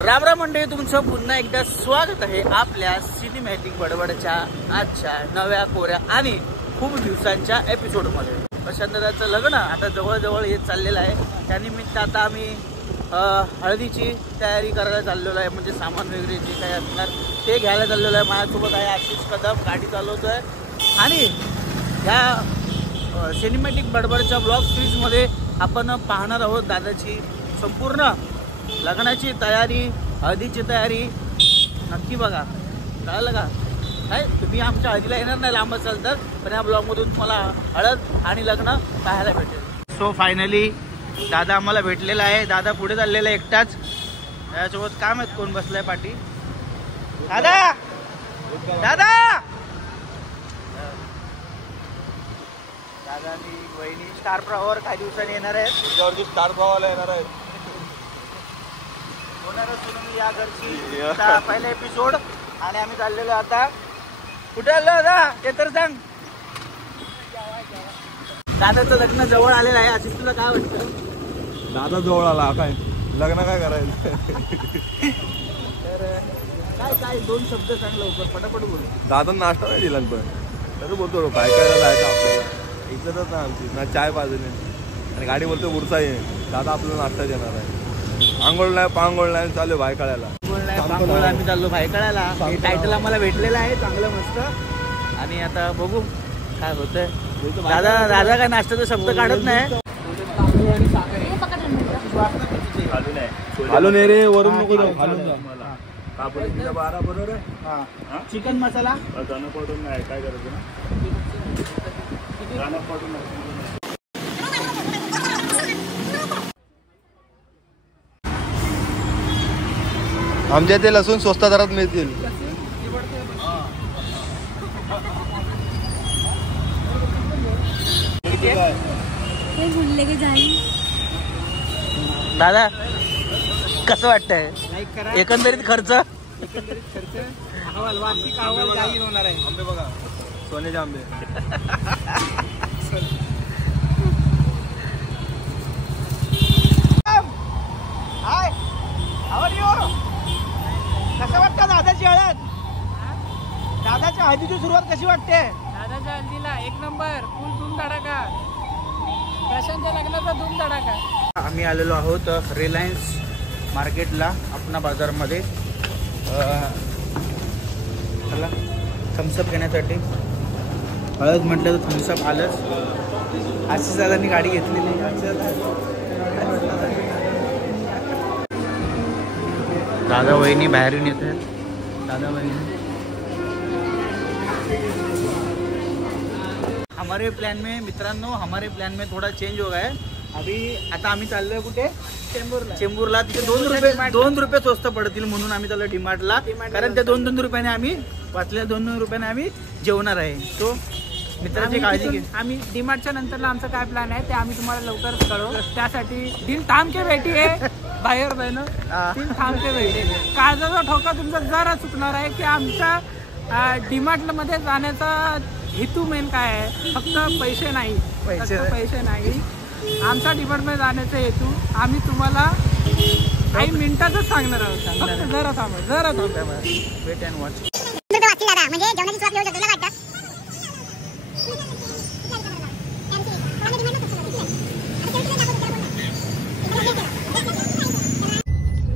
राम राम मंडळी, तुमचं पुन्हा एकदा स्वागत आहे आपल्या सिनेमॅटिक बडबडच्या आजच्या नव्या कोऱ्या आणि खूप दिवसांच्या एपिसोडमध्ये. प्रशांतदाचं लग्न आता जवळ येत चाललेलं आहे. त्यानिमित्त आता आम्ही हळदीची तयारी करायला चाललेलो आहे. म्हणजे सामान वगैरे जे काही असणार ते घ्यायला चाललेलो आहे. माझ्यासोबत आहे आशिष कदम, गाडी चालवतोय. आणि या सिनेमॅटिक बडबडच्या ब्लॉग सीरीजमध्ये आपण पाहणार आहोत दादाची संपूर्ण लग्नाची तयारी, हळदीची तयारी. नक्की बघा, कळलं का? काय तुम्ही आमच्या हळदीला येणार नाही लांब असाल तर, पण या ब्लॉगमधून तुम्हाला हळद आणि लग्न पाहायला भेटेल. सो फायनली दादा आम्हाला भेटलेला आहे. दादा पुढे चाललेला आहे एकटाच. त्याच्यासोबत काम आहेत, कोण बसलाय पाठी. दादा दादा दादा आणि वहिनी स्टार प्रवाहवर काही दिवसांनी येणार आहेत. त्याच्यावरती स्टार प्रवाहाला येणार आहेत. या घरची पहिला एपिसोड. आणि आम्ही चाललेलो आता कुठे आलो दादा ते तर सांग. दादाचं लग्न जवळ आलेलं आहे. आशिष तुला काय वाटतं? दादा जवळ आला, काय लग्न काय करायचं? तर काय काय दोन शब्द सांग लवकर, पटापट बोल. दादा नाश्ता नाही दिला, पण तसं बोलतो बायकायला जायचं आपल्याला. इज्जतच ना आमची, ना चाय पाजली. आणि गाडी बोलतो उरसा आहे. दादा आपल्याला नाश्ता देणार आहे. आंघोळ नाही पांघोळ नाही चालू भायकाळ्याला. आम्ही चाललो भायकाळ्याला. हे टायटल आम्हाला भेटलेलं आहे चांगलं मस्त. आणि आता बघू काय होतंय. दादा काय नाश्त्याचा शब्द काढत नाही. घालून ये रे, वरून नको चिकन मसाला पडून नाही काय करायचं ना, पडून नाही. आमच्या इथे लसूण स्वस्त दरात मिळतील. दादा कसं वाटतंय एकंदरीत खर्च? वार्षिक अहवाल जाहीर होणार आहे. आंबे बघा, सोन्याचे आंबे. कसं वाटतं दादाची हळद? दादाच्या हळदीची सुरुवात कशी वाटते? दादाच्या हल्दीला एक नंबर, फुल धूम धडाका. प्रशांतच्या लग्नाचा धूम धडाका. आम्ही आलेलो आहोत रिलायन्स मार्केटला, आपणा बाजारमध्ये. चला थम्सअप घेण्यासाठी. हळद म्हटलं तर थम्सअप आलंच. आशिष दादांनी गाडी घेतलेली आहे. दादा वहिनी बाहेरून येत आहेत. दादा वहिनी हमारे प्लान में, मित्रांनो हमारे प्लान में थोड़ा चेंज हो गया है. अभी आता आम्ही चाललोय कुठे? चेंबूरला. तिथे 2 रुपये स्वस्त पडतील म्हणून आम्ही चाललो डीमार्टला. कारण त्या 2 रुपयाने आम्ही वाचलेल्या 2 रुपयाने आम्ही जेवणार आहे. तो मित्राची काळजी घे. आम्ही डीमार्टच्या नंतरला आमचा काय प्लॅन आहे ते आम्ही तुम्हाला लवकर कळवू. त्यासाठी दिल थांब के भेटी आहे बाहेर बहिण. दिल थांब के भेटी. काळजाचा ठोका तुमचा जरा चुकणार आहे की आमच्या डीमार्ट मध्ये जाण्याचा हेतू मेन काय आहे? फक्त पैसे नाही. पैसे नाही. आमचा डीमार्ट मध्ये जाण्याचा हेतू आम्ही तुम्हाला काही मिनिटातच सांगणार आहोत. फक्त जरा थांबा. Wait and watch.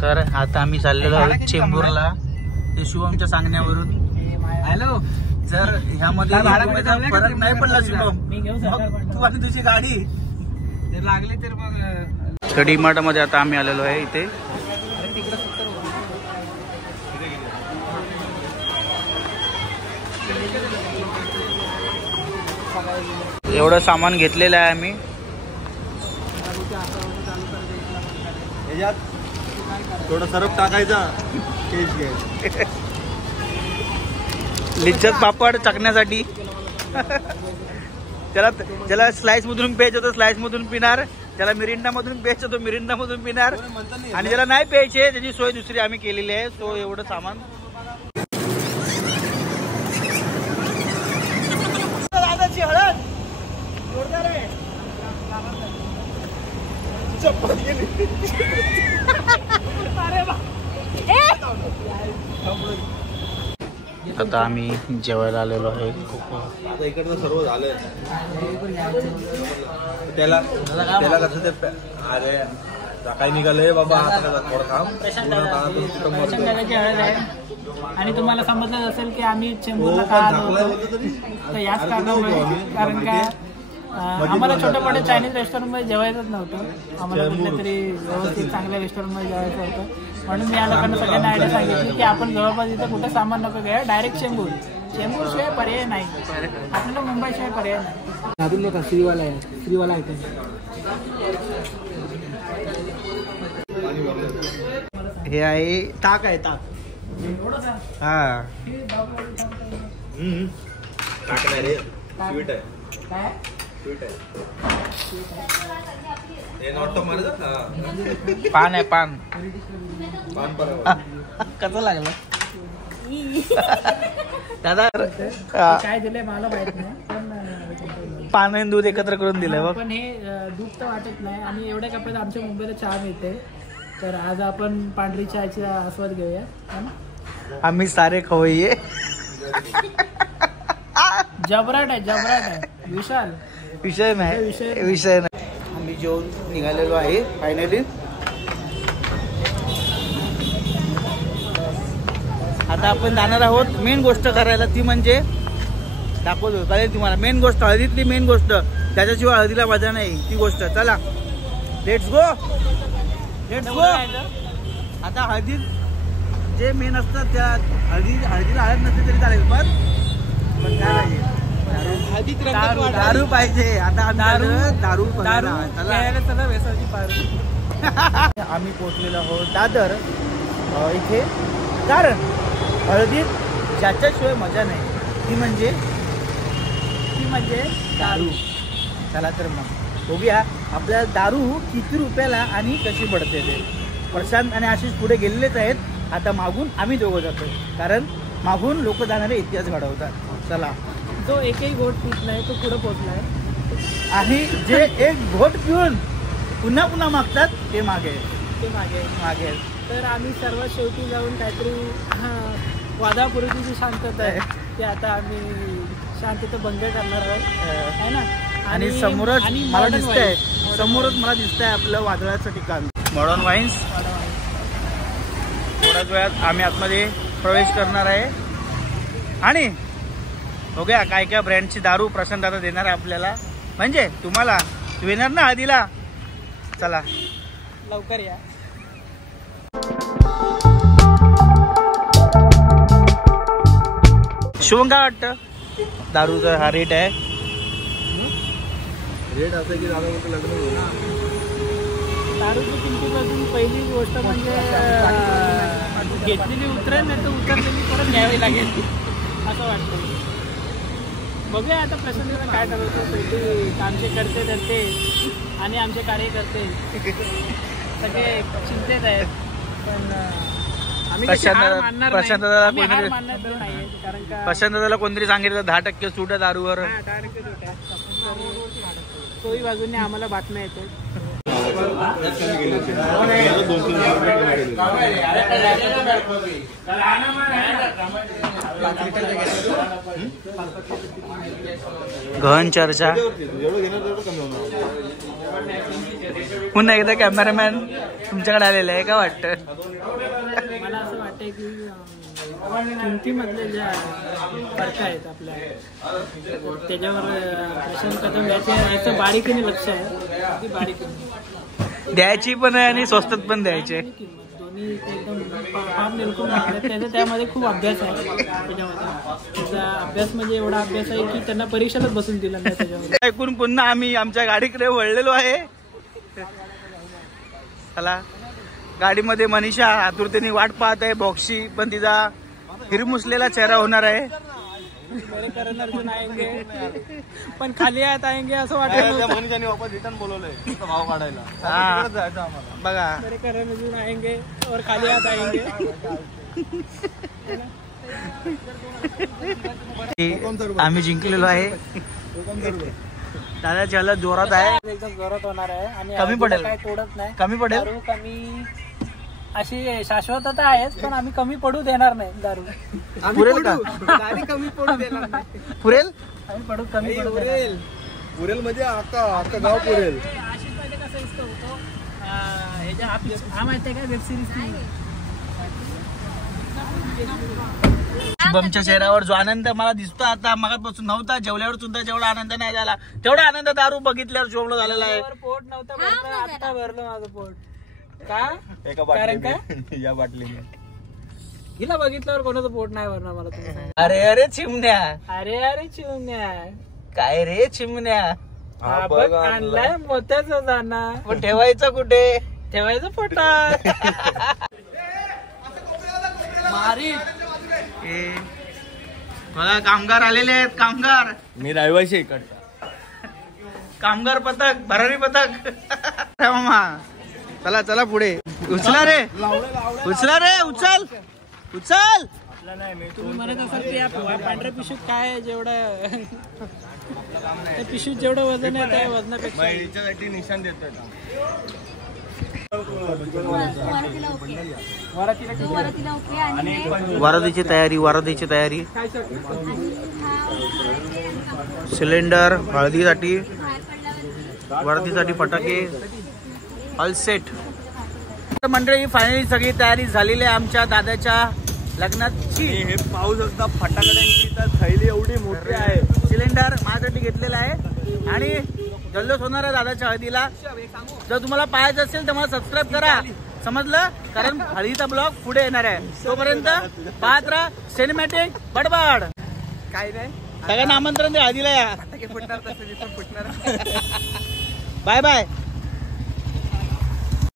तर आता आम्ही चाललेलो आहोत चेंबूरला. ते शिवमच्या सांगण्यावरून. हॅलो, जर ह्यामध्ये फरक नाही पडला शिवम, तू आणि तुझी गाडी लागली तर मग. डीमार्ट मध्ये आता आम्ही आलेलो आहे. इथे एवढं सामान घेतलेलं आहे आम्ही. थोडा सरफ टाकायचा, टेस्ट घ्यायचा. लिज्जत पापड टाकण्यासाठी. ज्याला स्लाइस मधून पेज होतो स्लाइस मधून पिणार, ज्याला मिरिंडा मधून पेज होतो मिरिंडा मधून पिणार, आणि ज्याला नाही प्यायचे त्याची सोय दुसरी आम्ही केलेली आहे. सो एवढं सामान. दादाची हळद जोरदार आहे. आता आम्ही जेवायला आलेलो आहे. आता इकडचं सर्व झालंय. त्याला कसं ते अरे काय निघालंय बाबा. आता थोडं काम आणि तुम्हाला समजलंच असेल की आम्ही चेंबूरला का आलो होतो. तर याच कारणामुळे, कारण का आम्हाला छोट्या मोठ्या चायनीज रेस्टॉरंटमध्ये जेवायचंच नव्हतं. आम्हाला कुठल्या तरी व्यवस्थित चांगल्या रेस्टॉरंटमध्ये जेवायचं होतं. म्हणून मी या लोकांना सगळ्यांना आयडिया सांगितली की आपण जवळपास इथं कुठं सामान नको घ्या, डायरेक्ट चेंबूर. चेंबूरशिवाय पर्याय नाही, आपल्याला मुंबईशिवाय पर्याय नाही. अजून नका श्रीवाला आहे, श्रीवाला आहे. हे आहे ताक आहे, ताक. हा टाकणार रे. स्वीट आहे. काय स्वीट आहे. हे नॉट मारत ना. पान आहे, पान. पान पर कसं लागलं दादा? काय दिलंय मला माहित नाही, पण पान आणि दूध एकत्र करून दिलंय बघ. पण हे दूध तर वाटत नाही. आणि एवढ्या कपात आमच्या मुंबईला चहा मिळते. तर आज आपण पांढरी चहाचा आस्वाद घेऊया. आम्ही सारे खवय्ये. जबराट आहे, जबराट आहे विशाल. विषय नाही, विषय नाही. आम्ही जेवून निघालेलो आहे फायनली. आता आपण जाणार आहोत मेन गोष्ट करायला, ती म्हणजे दाखवतो कळेल तुम्हाला. मेन गोष्ट, हळदीतली मेन गोष्ट, त्याच्याशिवाय हळदीला मजा नाही ती गोष्ट. चला लेट्स गो, लेट्स गो. आता हळदीत जे मेन असतं त्या हळदीला हळद नसते तरी चालेल, पण काय पाहिजे? दारू पाहिजे. आता दारू आम्ही पोहोचलेलो आहोत दादर इथे. कारण हळदीत ज्याच्याशिवाय मजा नाही ती म्हणजे दारू. चला तर मग बघूया आपल्या दारू किती रुपयाला आणि कशी पडते ते. प्रशांत आणि आशिष पुढे गेलेलेच आहेत. आता मागून आम्ही दोघं जातोय, कारण मागून लोक जाणारे इतिहास घडवतात. चला. जो एकही घोट पीत नाही तो पुढे पोहोचलाय, आणि जे एक घोट पिऊन पुन्हा पुन्हा मागतात ते मागे मागे. तर आम्ही सर्वात शेवटी जाऊन काहीतरी वादापूर्वीची जी शांतता आहे ती आता आम्ही शांतता भंग करणार आहोत, है ना. आणि समोरच मला दिसतंय आपलं वादळाचं ठिकाण मॉडर्न वाईन्स. थोड्याच वेळात आम्ही आतमध्ये प्रवेश करणार आहे आणि बघूया काय काय ब्रँडची दारू प्रशांत दादा देणार आहे आपल्याला. म्हणजे तुम्हाला येणार ना हळदीला. चला लवकर या. शुभम काय वाटतं दारूचा हा रेट आहे? रेट असं की दादा लग्न दारूची किमतीपासून पहिली गोष्ट म्हणजे घेतलेली उतरेल, नाही तर उतरलेली परत घ्यावी लागेल असं वाटतं. बघूया आता प्रशांत काय ठरवतो. शेवटी आमचे करते धरते आणि आमचे कार्यकर्ते सगळे चिंतेत आहेत. पण आम्ही प्रशांत दादाला कोणतरी सांगितलं 10% सूट आहे दारूवर. तोही बाजूने आम्हाला बातम्या येते. गहन चर्चा. पुन्हा एकदा कॅमेरामॅन तुमच्याकडे आलेला आहे का वाटतं? मला असं वाटतंय की किमतीमधले ज्या फरक आहेत आपल्या त्याच्यावर प्रशांत कदम याचं बारीकीने लक्ष आहे. ती बारीकीने द्यायची पण आहे आणि स्वस्तात पण द्यायचे. दोन्ही एकदम फार निरखून त्याचा त्यामध्ये खूप अभ्यास आहे. त्याच्यामध्ये त्याचा अभ्यास म्हणजे एवढा अभ्यास आहे की त्यांना परीक्षेलाच बसून दिला नाही त्याच्यामध्ये. ऐकून पुन्हा आम्ही आमच्या गाडीकडे वळलेलो आहे. चला. गाडीमध्ये मनीषा आतुरतेने वाट पाहत आहे बॉक्सची, पण तिचा हिरमुसलेला चेहरा होणार आहे. मेरे करण अर्जुन आएंगे पण खाली आत आएंगे असं वाटलं. मनीषाने वापस रिटर्न बोलवलंय भाव काढायला. जायचं आम्हाला. बघा मेरे करण अर्जुन आएंगे और खाली आत आएंगे. आम्ही जिंकलेलो आहे. दादा चला जोरात आहे, एकदम जोरात होणार आहे. आणि कमी पडेल, काय तोडत नाही, कमी पडेल. कमी अशी शाश्वतता आहेच, पण आम्ही कमी पडू देणार नाही दारू. पुरेल का? गाडी कमी पडू देणार नाही. पुरेल? आम्ही कमी पडू देणार. पुरेल म्हणजे अख्खा गाव पुरेल. आशिष पाहिजे कसं असतो तो हा माहितीये का वेब सिरीज. शुभमच्या चेहऱ्यावर जो आनंद मला दिसतो आता मगापासून नव्हता, जेवल्यावर सुद्धा जेवढा आनंद नाही झाला तेवढा आनंद दारू बघितल्यावर शुभमला झालेला आहे. पोट नव्हतं भरलं, आता भरलं माझं पोट. का? एका कारण बाटली या बाटलीने हिला बघितल्यावर कोणाचं पोट नाही भरणार मला तुम्ही सांगा. अरे अरे चिमण्या, अरे चिमण्या, काय रे चिमण्या, हा बघ आणलाय मोत्याचा दाना, पण ठेवायचं कुठे? ठेवायचं पोटात. मारी बघा कामगार आलेले आहेत, कामगार. मी रहिवाशी इकडचा. कामगार पथक, भरारी पथक. मामा चला चला पुढे. उचला रे, उचला रे, उचल उचल. तुम्ही म्हणत असाल की या पांढऱ्या पिशूत काय जेवढं त्या पिशूत जेवढं वजन आहे त्या वजनापेक्षा याच्यासाठी निशाण देतोय. वरातीची तयारी, वरातीची तयारी. सिलेंडर, हळदीसाठी, वरातीसाठी फटाके, ऑल सेट. मंडळी फायनली सगळी तयारी झालेली आहे आमच्या दादाच्या लग्नाची. हे पाहू शकता फटाकड्यांची तर थैली एवढी मोठी आहे. सिलेंडर माझ्यासाठी घेतलेला आहे आणि जल्लोष होणार आहे दादाच्या हळदीला. जर तुम्हाला पाहायचं असेल तर मला सबस्क्राईब करा, समजलं? कारण हळदीचा ब्लॉग पुढे येणार आहे. तोपर्यंत पाहत राहा सिनेमॅटिक बडबड. काय नाही सगळ्यांना आमंत्रण दे हळदीला या. फटाके फुटणार तसं मी पण फुटणार. Bye bye.